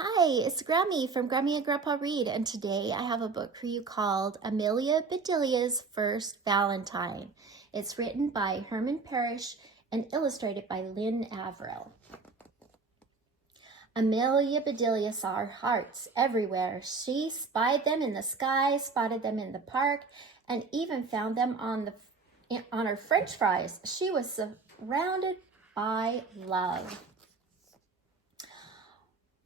Hi, it's Grammy from Grammy and Grandpa Read, and today I have a book for you called Amelia Bedelia's First Valentine. It's written by Herman Parish and illustrated by Lynne Avril. Amelia Bedelia saw hearts everywhere. She spied them in the sky, spotted them in the park, and even found them on her French fries. She was surrounded by love.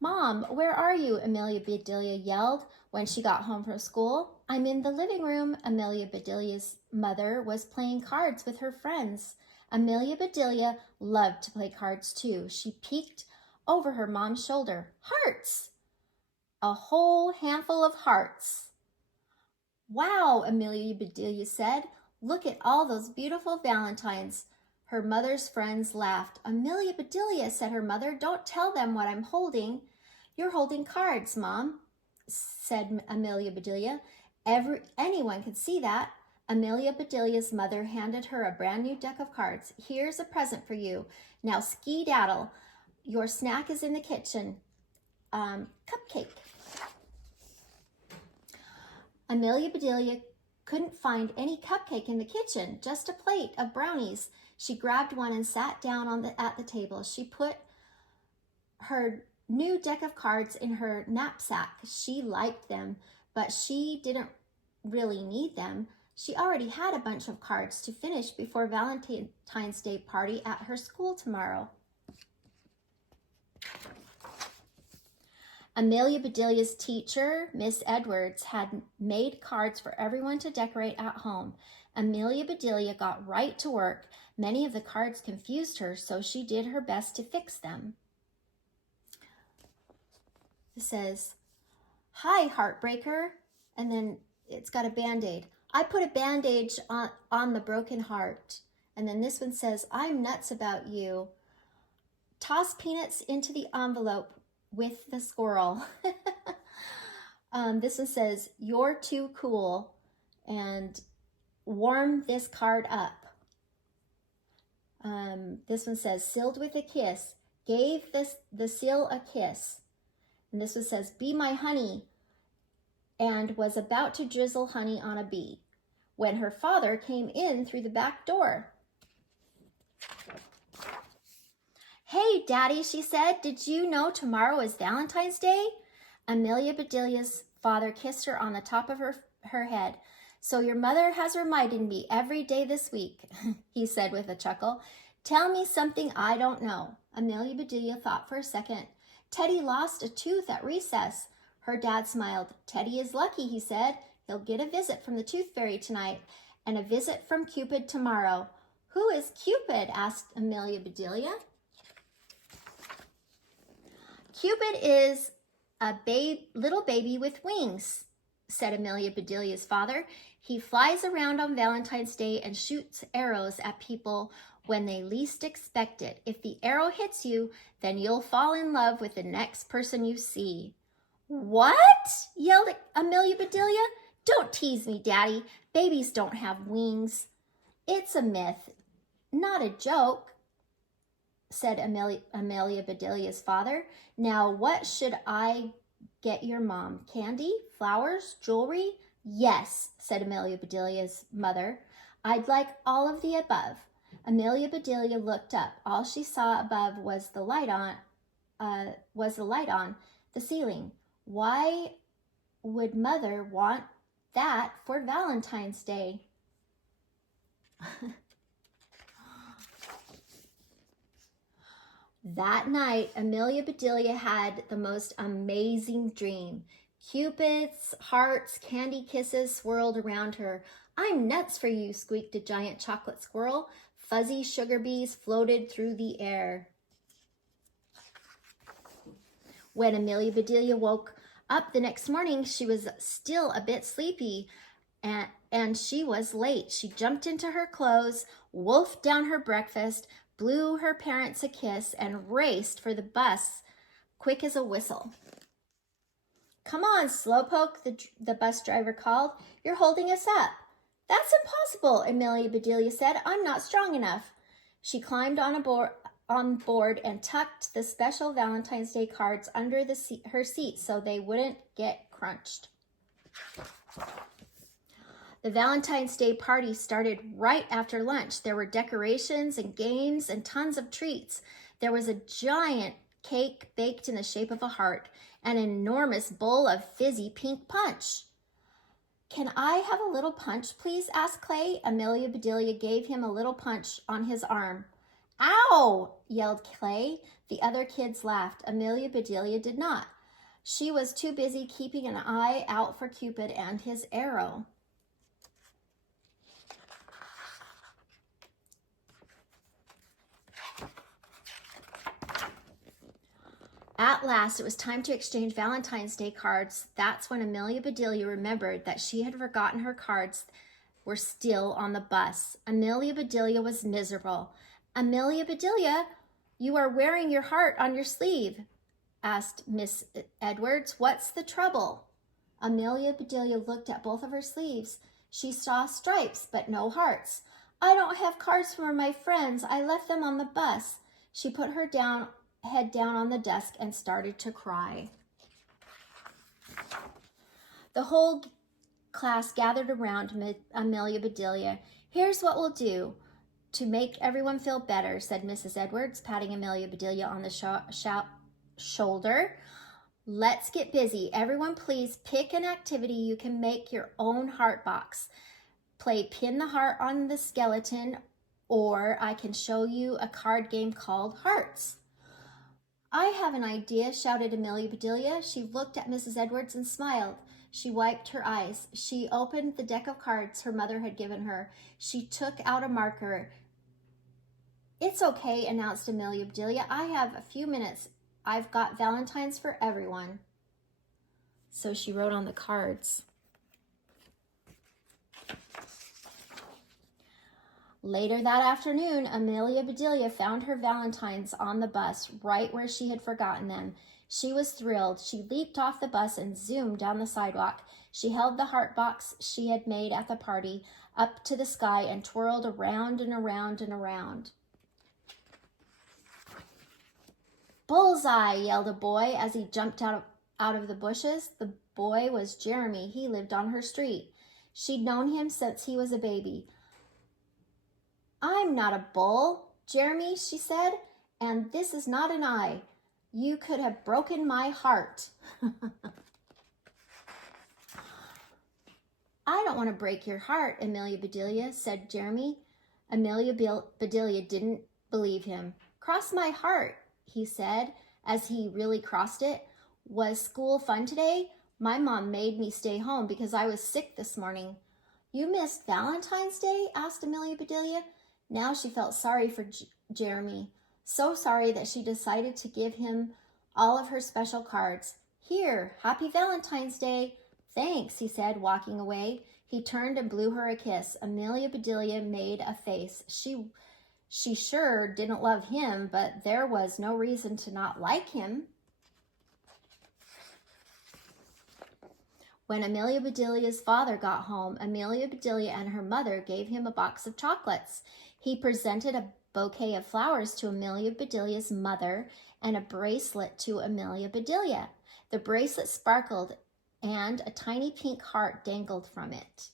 "Mom, where are you?" Amelia Bedelia yelled when she got home from school. "I'm in the living room." Amelia Bedelia's mother was playing cards with her friends. Amelia Bedelia loved to play cards too. She peeked over her mom's shoulder. "Hearts! A whole handful of hearts." "Wow," Amelia Bedelia said. "Look at all those beautiful valentines." Her mother's friends laughed. "Amelia Bedelia," said her mother, "don't tell them what I'm holding." "You're holding cards, Mom," said Amelia Bedelia. Anyone could see that." Amelia Bedelia's mother handed her a brand new deck of cards. "Here's a present for you. Now skedaddle. Your snack is in the kitchen. Cupcake." Amelia Bedelia couldn't find any cupcake in the kitchen, just a plate of brownies. She grabbed one and sat down at the table. She put her new deck of cards in her knapsack. She liked them, but she didn't really need them. She already had a bunch of cards to finish before Valentine's Day party at her school tomorrow. Amelia Bedelia's teacher, Miss Edwards, had made cards for everyone to decorate at home. Amelia Bedelia got right to work. Many of the cards confused her, so she did her best to fix them. It says, "Hi, Heartbreaker," and then it's got a Band-Aid. "I put a bandage on the broken heart." And then this one says, "I'm nuts about you. Toss peanuts into the envelope with the squirrel." This one says, "You're too cool," and "Warm this card up." This one says, "Sealed with a kiss." Gave the seal a kiss. And this one says, "Be my honey," and was about to drizzle honey on a bee when her father came in through the back door. "Hey, Daddy," she said, "did you know tomorrow is Valentine's Day?" Amelia Bedelia's father kissed her on the top of her head. "So your mother has reminded me every day this week," he said with a chuckle. "Tell me something I don't know." Amelia Bedelia thought for a second. "Teddy lost a tooth at recess." Her dad smiled. "Teddy is lucky," he said. "He'll get a visit from the tooth fairy tonight and a visit from Cupid tomorrow." "Who is Cupid?" asked Amelia Bedelia. "Cupid is a little baby with wings," said Amelia Bedelia's father. "He flies around on Valentine's Day and shoots arrows at people when they least expect it. If the arrow hits you, then you'll fall in love with the next person you see." "What?" yelled Amelia Bedelia. "Don't tease me, Daddy. Babies don't have wings." "It's a myth, not a joke," said Amelia Bedelia's father. "Now, what should I get your mom? Candy? Flowers? Jewelry?" "Yes," said Amelia Bedelia's mother. "I'd like all of the above." Amelia Bedelia looked up. All she saw above was the light on the ceiling. Why would Mother want that for Valentine's Day? That night, Amelia Bedelia had the most amazing dream. Cupids, hearts, candy kisses swirled around her. "I'm nuts for you," squeaked a giant chocolate squirrel. Fuzzy sugar bees floated through the air. When Amelia Bedelia woke up the next morning, she was still a bit sleepy, and she was late. She jumped into her clothes, wolfed down her breakfast, blew her parents a kiss, and raced for the bus, quick as a whistle. "Come on, Slowpoke," the bus driver called. "You're holding us up." "That's impossible," Amelia Bedelia said. "I'm not strong enough." She climbed on on board and tucked the special Valentine's Day cards under her seat so they wouldn't get crunched. The Valentine's Day party started right after lunch. There were decorations and games and tons of treats. There was a giant cake baked in the shape of a heart and an enormous bowl of fizzy pink punch. "Can I have a little punch, please?" asked Clay. Amelia Bedelia gave him a little punch on his arm. "Ow!" yelled Clay. The other kids laughed. Amelia Bedelia did not. She was too busy keeping an eye out for Cupid and his arrow. At last, it was time to exchange Valentine's Day cards. That's when Amelia Bedelia remembered that she had forgotten her cards were still on the bus. Amelia Bedelia was miserable. "Amelia Bedelia, you are wearing your heart on your sleeve," asked Miss Edwards. "What's the trouble?" Amelia Bedelia looked at both of her sleeves. She saw stripes, but no hearts. "I don't have cards for my friends. I left them on the bus." She put her head down on the desk and started to cry. The whole class gathered around Amelia Bedelia. "Here's what we'll do to make everyone feel better," said Mrs. Edwards, patting Amelia Bedelia on the shoulder. "Let's get busy. Everyone please pick an activity you can make your own heart box. Play pin the heart on the skeleton, or I can show you a card game called Hearts." "I have an idea," shouted Amelia Bedelia. She looked at Mrs. Edwards and smiled. She wiped her eyes. She opened the deck of cards her mother had given her. She took out a marker. "It's okay," announced Amelia Bedelia. "I have a few minutes. I've got Valentines for everyone." So she wrote on the cards. Later that afternoon, Amelia Bedelia found her Valentines on the bus, right where she had forgotten them. She was thrilled. She leaped off the bus and zoomed down the sidewalk. She held the heart box she had made at the party up to the sky and twirled around and around and around. "Bullseye!" yelled a boy as he jumped out of the bushes. The boy was Jeremy. He lived on her street. She'd known him since he was a baby. "I'm not a bull, Jeremy," she said, "and this is not an eye. You could have broken my heart." "I don't want to break your heart, Amelia Bedelia," said Jeremy. Amelia Bedelia didn't believe him. "Cross my heart," he said, as he really crossed it. "Was school fun today? My mom made me stay home because I was sick this morning." "You missed Valentine's Day?" asked Amelia Bedelia. Now she felt sorry for Jeremy, so sorry that she decided to give him all of her special cards. "Here, happy Valentine's Day." "Thanks," he said, walking away. He turned and blew her a kiss. Amelia Bedelia made a face. She sure didn't love him, but there was no reason to not like him. When Amelia Bedelia's father got home, Amelia Bedelia and her mother gave him a box of chocolates. He presented a bouquet of flowers to Amelia Bedelia's mother and a bracelet to Amelia Bedelia. The bracelet sparkled and a tiny pink heart dangled from it.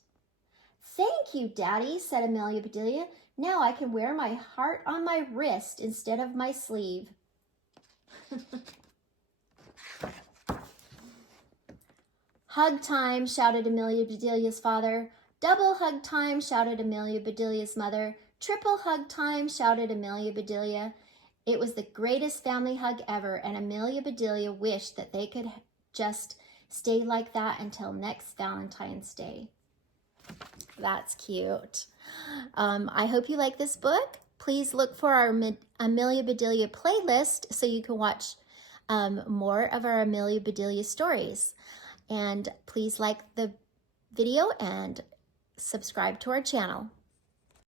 "Thank you, Daddy," said Amelia Bedelia. "Now I can wear my heart on my wrist instead of my sleeve." "Hug time," shouted Amelia Bedelia's father. "Double hug time," shouted Amelia Bedelia's mother. "Triple hug time," shouted Amelia Bedelia. It was the greatest family hug ever, and Amelia Bedelia wished that they could just stay like that until next Valentine's Day. That's cute. I hope you like this book. Please look for our Amelia Bedelia playlist so you can watch more of our Amelia Bedelia stories. And please like the video and subscribe to our channel.